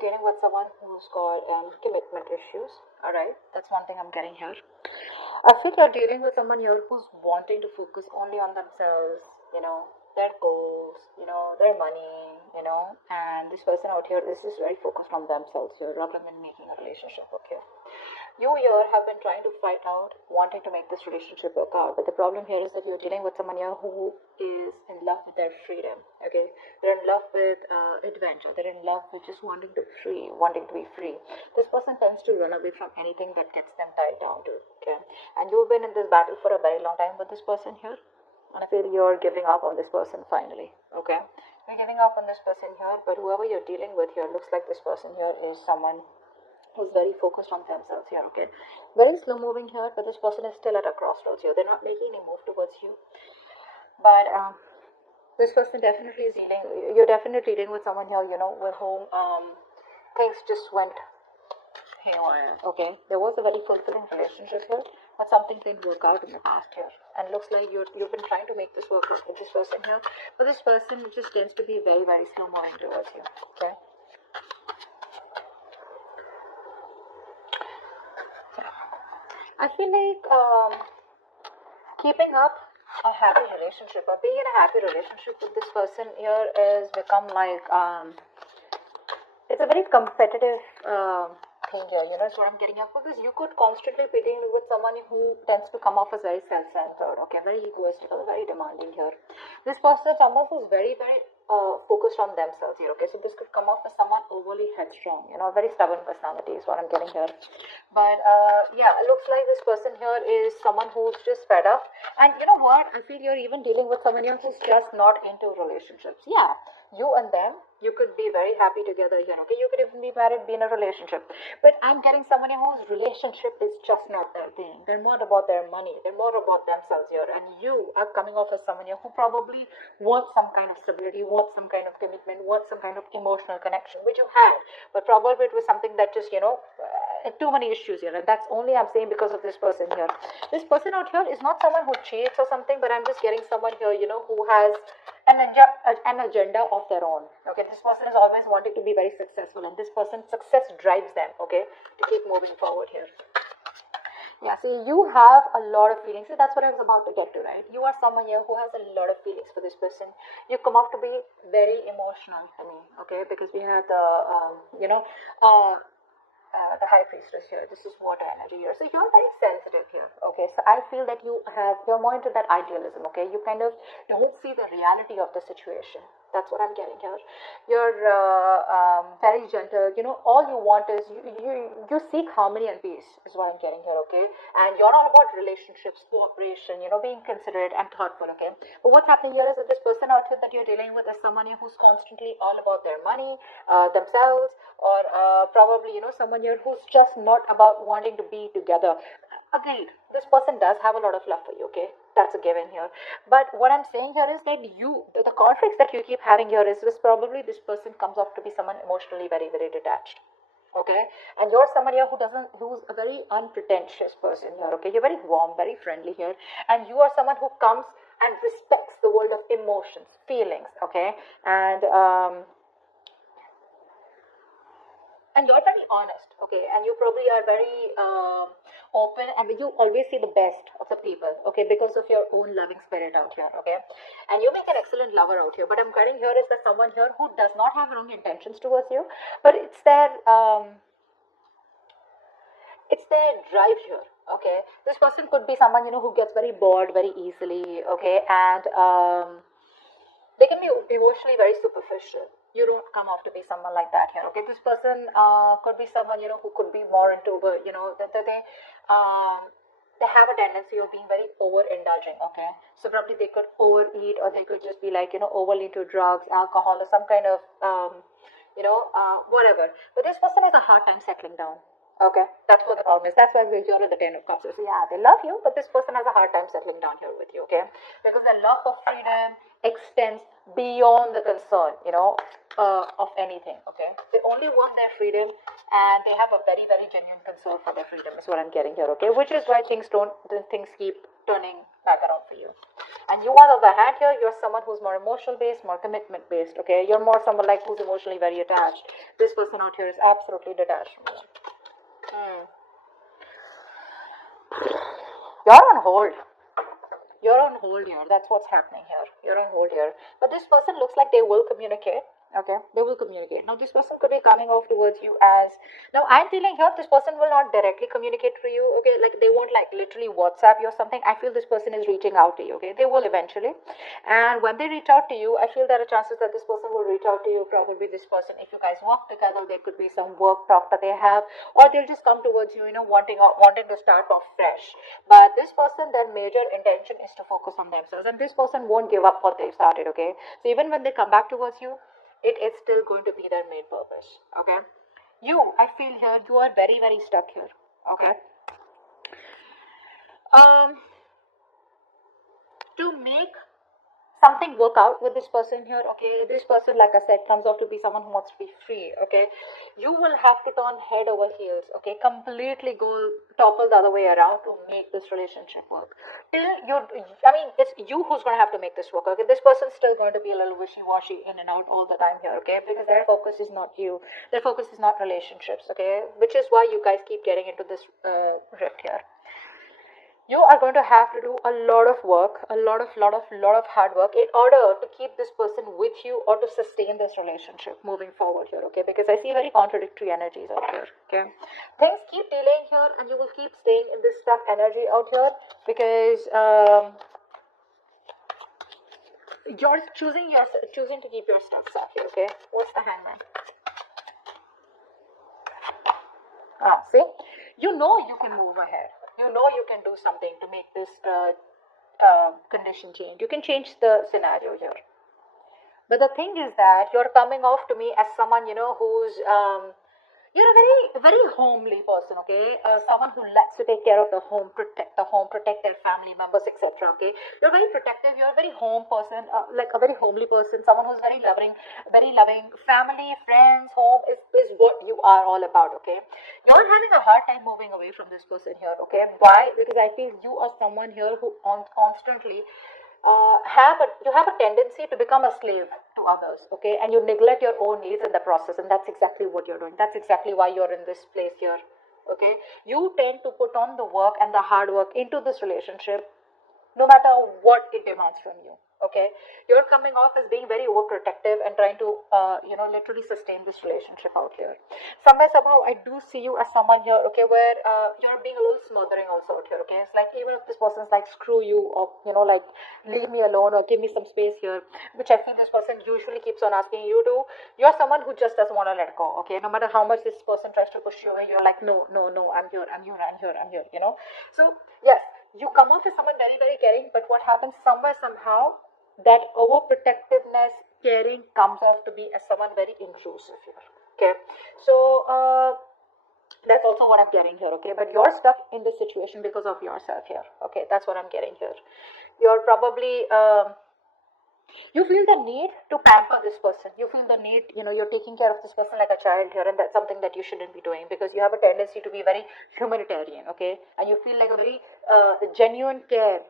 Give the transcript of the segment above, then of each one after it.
dealing with someone who's got commitment issues. Alright, that's one thing I'm getting here. I feel you're dealing with someone here who's wanting to focus only on themselves, their goals, their money, and this person out here is just very focused on themselves here rather than making a relationship work here. You here have been trying to fight out, wanting to make this relationship work out, but the problem here is that you're dealing with someone here who is in love with their freedom, okay? They're in love with adventure, they're in love with just wanting to be free. This person tends to run away from anything that gets them tied down to, okay? And you've been in this battle for a very long time with this person here, and I feel you're giving up on this person finally, okay? You're giving up on this person here, but whoever you're dealing with here looks like this person here is someone who's very focused on themselves here, okay? Very slow moving here, but this person is still at a crossroads here. They're not making any move towards you. But this person definitely is you're definitely dealing with someone here, with whom things just went haywire, okay? There was a very fulfilling relationship here, but something didn't work out in the past here. And it looks like you've been trying to make this work out with this person here, but this person just tends to be very, very slow moving towards you, okay? I feel like keeping up a happy relationship or being in a happy relationship with this person here has become like it's a very competitive thing here, is what I'm getting at, because you could constantly be dealing with someone who tends to come off as very self-centered, okay, very egoistical, very demanding here. This person is someone who's very, very focused on themselves here, okay, so this could come off as someone overly headstrong, a very stubborn personality is what I'm getting here. But yeah, it looks like this person here is someone who's just fed up, and you know what, I feel you're even dealing with someone here who's just not into relationships. Yeah, you and them, you could be very happy together here, okay, you could even be married, be in a relationship, but I'm getting someone whose relationship is just not their thing. They're more about their money, they're more about themselves here, and you are coming off as someone here who probably wants some kind of stability, wants some kind of commitment, wants some kind of emotional connection, which you had, but probably it was something that just, too many issues here, and that's only I'm saying because of this person here. This person out here is not someone who cheats or something, but I'm just getting someone here, who has an agenda of their own, okay? This person is always wanting to be very successful, and this person's success drives them, okay, to keep moving forward here. Yeah, so you have a lot of feelings. So that's what I was about to get to, right? You are someone here who has a lot of feelings for this person. You come off to be very emotional to me, okay? Because we have the, the high priestess here. This is water energy here. So you're very sensitive here, okay? So I feel that you're more into that idealism, okay? You kind of don't see the reality of the situation. That's what I'm getting here. You're very gentle. All you want is you seek harmony and peace is what I'm getting here, okay? And you're all about relationships, cooperation, being considerate and thoughtful, okay? But what's happening here is that this person out here that you're dealing with is someone who's constantly all about their money, themselves, or probably, someone here who's just not about wanting to be together. Agreed, this person does have a lot of love for you, okay? That's a given here. But what I'm saying here is that the conflicts that you keep having here is probably this person comes off to be someone emotionally very, very detached, okay? And you're someone here who's a very unpretentious person here, okay? You're very warm, very friendly here, and you are someone who comes and respects the world of emotions, feelings, okay? And you're very honest, okay, and you probably are very open, and you always see the best of the people, okay, because of your own loving spirit out here, okay, and you make an excellent lover out here. But I'm getting here is that someone here who does not have wrong intentions towards you, but it's their drive here, okay. This person could be someone who gets very bored very easily, okay, and they can be emotionally very superficial. You don't come off to be someone like that here, okay? This person could be someone, who could be more into, that they have a tendency of being very overindulging, okay? So probably they could overeat, or they could just be like, overly into drugs, alcohol, or some kind of, whatever. But this person has a hard time settling down. Okay, that's what the problem is. That's why you're at the 10 of Cups. So yeah, they love you, but this person has a hard time settling down here with you, okay? Because their love for freedom extends beyond the concern, of anything, okay? They only want their freedom and they have a very, very genuine concern for their freedom is what I'm getting here, okay? Which is why things keep turning back around for you. And you, on the other hand, here, you're someone who's more emotional based, more commitment based, okay? You're more someone like who's emotionally very attached. This person out here is absolutely detached from you. You're on hold. You're on hold here. That's what's happening here. You're on hold here. But this person looks like they will communicate. Okay, they will communicate. Now, this person could be coming off towards you as. Now, I'm feeling here this person will not directly communicate to you. Okay, like they won't like literally WhatsApp you or something. I feel this person is reaching out to you. Okay, they will eventually. And when they reach out to you, I feel there are chances that this person will reach out to you. Probably this person, if you guys work together, there could be some work talk that they have, or they'll just come towards you, wanting to start off fresh. But this person, their major intention is to focus on themselves, and this person won't give up what they've started. Okay, so even when they come back towards you, it is still going to be their main purpose. Okay, I feel here you are very, very stuck here. Okay, to make something work out with this person here, okay, this person, like I said, comes out to be someone who wants to be free. Okay, you will have to turn head over heels, okay, completely go topple the other way around to make this relationship work. It's you who's going to have to make this work. Okay, this person's still going to be a little wishy-washy in and out all the time here, okay, because their focus is not you, their focus is not relationships, okay, which is why you guys keep getting into this rift here. You are going to have to do a lot of work, a lot of hard work in order to keep this person with you or to sustain this relationship moving forward here, okay? Because I see very contradictory energies out here, okay? Things keep delaying here and you will keep staying in this stuck energy out here because you're choosing to keep your stuff stuck here, okay? What's the Hangman? See? You know you can move ahead. You know you can do something to make this condition change. You can change the scenario here. But the thing is that you're coming off to me as someone, who's you're a very, very homely person, okay? Someone who likes to take care of the home, protect their family members, etc. Okay? You're very protective. You're a very home person, like a very homely person. Someone who's very loving. Family, friends, home is what you are all about. Okay? You're having a hard time moving away from this person here. Okay? Why? Because I feel you are someone here who constantly you have a tendency to become a slave to others, okay, and you neglect your own needs in the process, and that's exactly what you're doing. That's exactly why you're in this place here, okay. You tend to put on the work and the hard work into this relationship no matter what it demands from you, okay. You're coming off as being very overprotective and trying to literally sustain this relationship out here. Somehow I do see you as someone here, okay, where you're being a little smothering also out here, okay. It's like even if this person's like screw you or like leave me alone or give me some space here, which I feel this person usually keeps on asking you to, you're someone who just doesn't want to let go, okay. No matter how much this person tries to push you away, you're like no, I'm here, so yes, you come off as someone very, very caring, but what happens somehow, that overprotectiveness, caring comes off to be as someone very intrusive here, okay. So that's also what I'm getting here, okay. But you're stuck in this situation because of yourself here, okay. That's what I'm getting here. You're probably you feel the need to pamper this person. You feel the need, you're taking care of this person like a child here, and that's something that you shouldn't be doing because you have a tendency to be very humanitarian, okay? And you feel like a very genuine care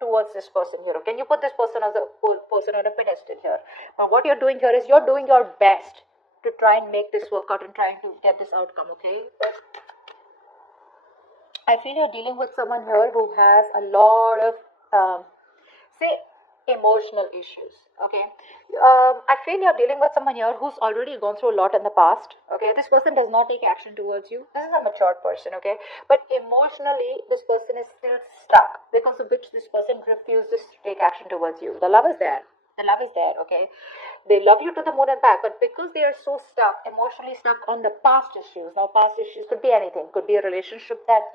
towards this person here, okay? And you put this person as a person on a pedestal here. But what you're doing here is you're doing your best to try and make this work out and trying to get this outcome, okay? But I feel you're dealing with someone here who has a lot of, emotional issues, okay. I feel you're dealing with someone here who's already gone through a lot in the past, okay. This person does not take action towards you. This is a mature person, okay, but emotionally this person is still stuck, because of which this person refuses to take action towards you. The love is there, okay. They love you to the moon and back, but because they are so stuck, emotionally stuck on the past issues. Now past issues could be anything, could be a relationship that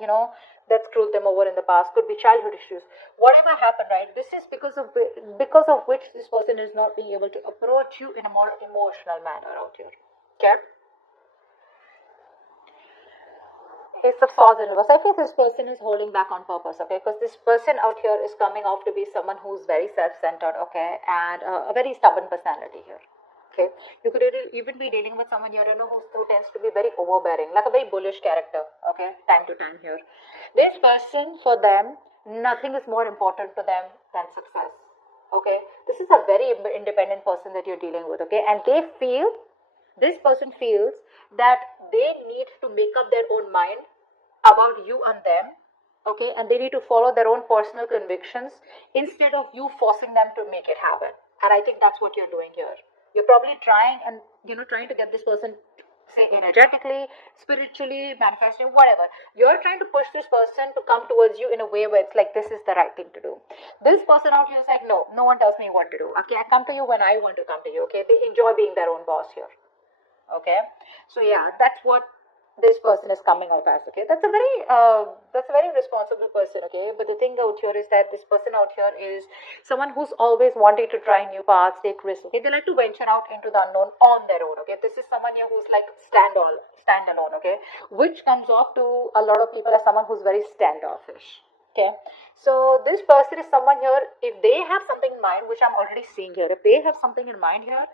that screwed them over in the past, could be childhood issues, whatever happened, right? This is because of which this person is not being able to approach you in a more emotional manner out here, okay. It's the Swords in reverse. I feel this person is holding back on purpose, okay? Because this person out here is coming off to be someone who's very self-centered, okay, and a very stubborn personality here, Okay, you could even be dealing with someone here, who tends to be very overbearing, like a very bullish character. Okay, time to time here. This person, for them, nothing is more important to them than success. Okay, this is a very independent person that you're dealing with. Okay, and this person feels that they need to make up their own mind about you and them. Okay, and they need to follow their own personal convictions instead of you forcing them to make it happen. And I think that's what you're doing here. You're probably trying to get this person, say, energetically, spiritually, manifesting, whatever. You're trying to push this person to come towards you in a way where it's like this is the right thing to do. This person out here is like, no, no one tells me what to do. Okay, I come to you when I want to come to you. Okay, they enjoy being their own boss here. Okay, so yeah, that's what this person is coming out as. Okay, that's a very responsible person. Okay, but the thing out here is that this person out here is someone who's always wanting to try new paths, take risks. Okay, they like to venture out into the unknown on their own. Okay, this is someone here who's like stand alone. Okay, which comes off to a lot of people as someone who's very standoffish. Okay, so this person is someone here, if they have something in mind, which I'm already seeing here, if they have something in mind here,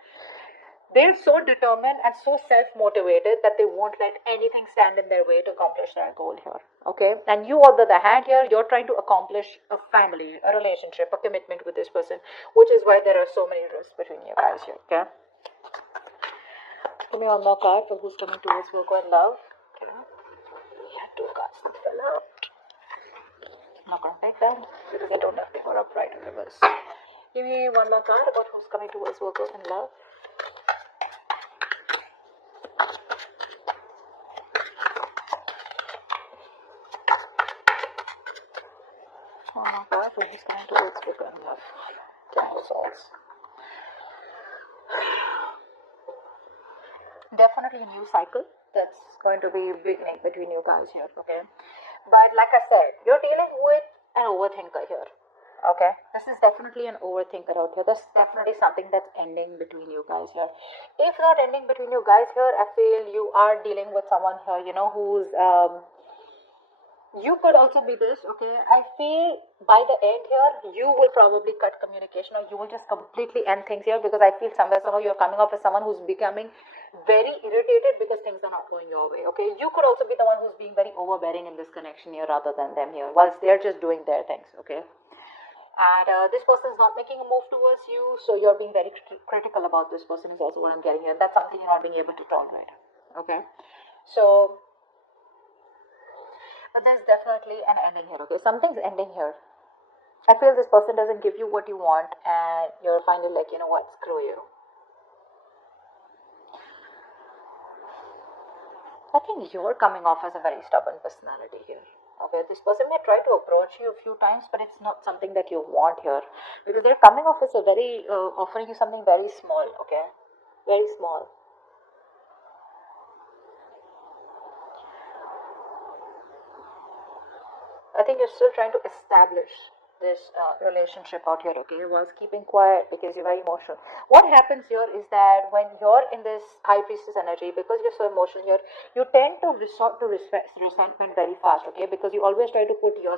they're so determined and so self-motivated that they won't let anything stand in their way to accomplish their goal here. Okay, and you, on the other hand, here you're trying to accomplish a family, a relationship, a commitment with this person, which is why there are so many risks between you guys here. Okay, give me one more card for who's coming towards Virgo and love. Okay, we had two cards that fell out. I'm not gonna take them because I don't have paper upright in reverse. Give me one more card about who's coming towards Virgo and love. Oh my god, who's coming towards Virgo and love? Ten of Swords. Definitely a new cycle that's going to be beginning between you guys here. Okay, but like I said, you're dealing with an overthinker here. Okay, this is definitely an overthinker out here. There's definitely something that's ending between you guys here. If not ending between you guys here, I feel you are dealing with someone here, who's you could also be this. Okay, I feel by the end here you will probably cut communication, or you will just completely end things here, because I feel somewhere somehow you're coming off as someone who's becoming very irritated because things are not going your way. Okay, you could also be the one who's being very overbearing in this connection here rather than them here, whilst they're just doing their things. Okay, and this person is not making a move towards you, so you're being very critical about this person is also what I'm getting here. That's something you're not being able to tolerate. Okay, so but there's definitely an ending here. Okay, something's ending here. I feel this person doesn't give you what you want, and you're finally like, you know what, screw you. I think you're coming off as a very stubborn personality here. Okay, this person may try to approach you a few times, but it's not something that you want here, because they're coming off as a very offering you something very small. Okay, very small. I think you're still trying to establish this relationship out here, okay, whilst keeping quiet because you're very emotional. What happens here is that when you're in this high priestess energy, because you're so emotional here, you tend to resort to resentment very fast, okay, because you always try to you put the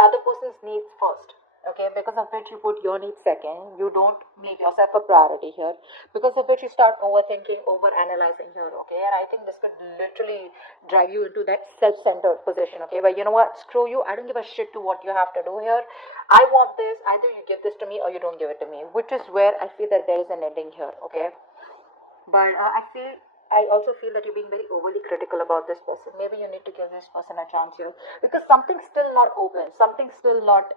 other person's needs first. Okay, because of which you put your needs second, you don't make yourself a priority here, because of which you start overthinking, over analyzing here. Okay, and I think this could literally drive you into that self-centered position. Okay, but you know what, screw you, I don't give a shit to what you have to do here. I want this, either you give this to me or you don't give it to me, which is where I feel that there is an ending here. Okay, but I also feel that you're being very overly critical about this person. Maybe you need to give this person a chance here, because something's still not open, something's still not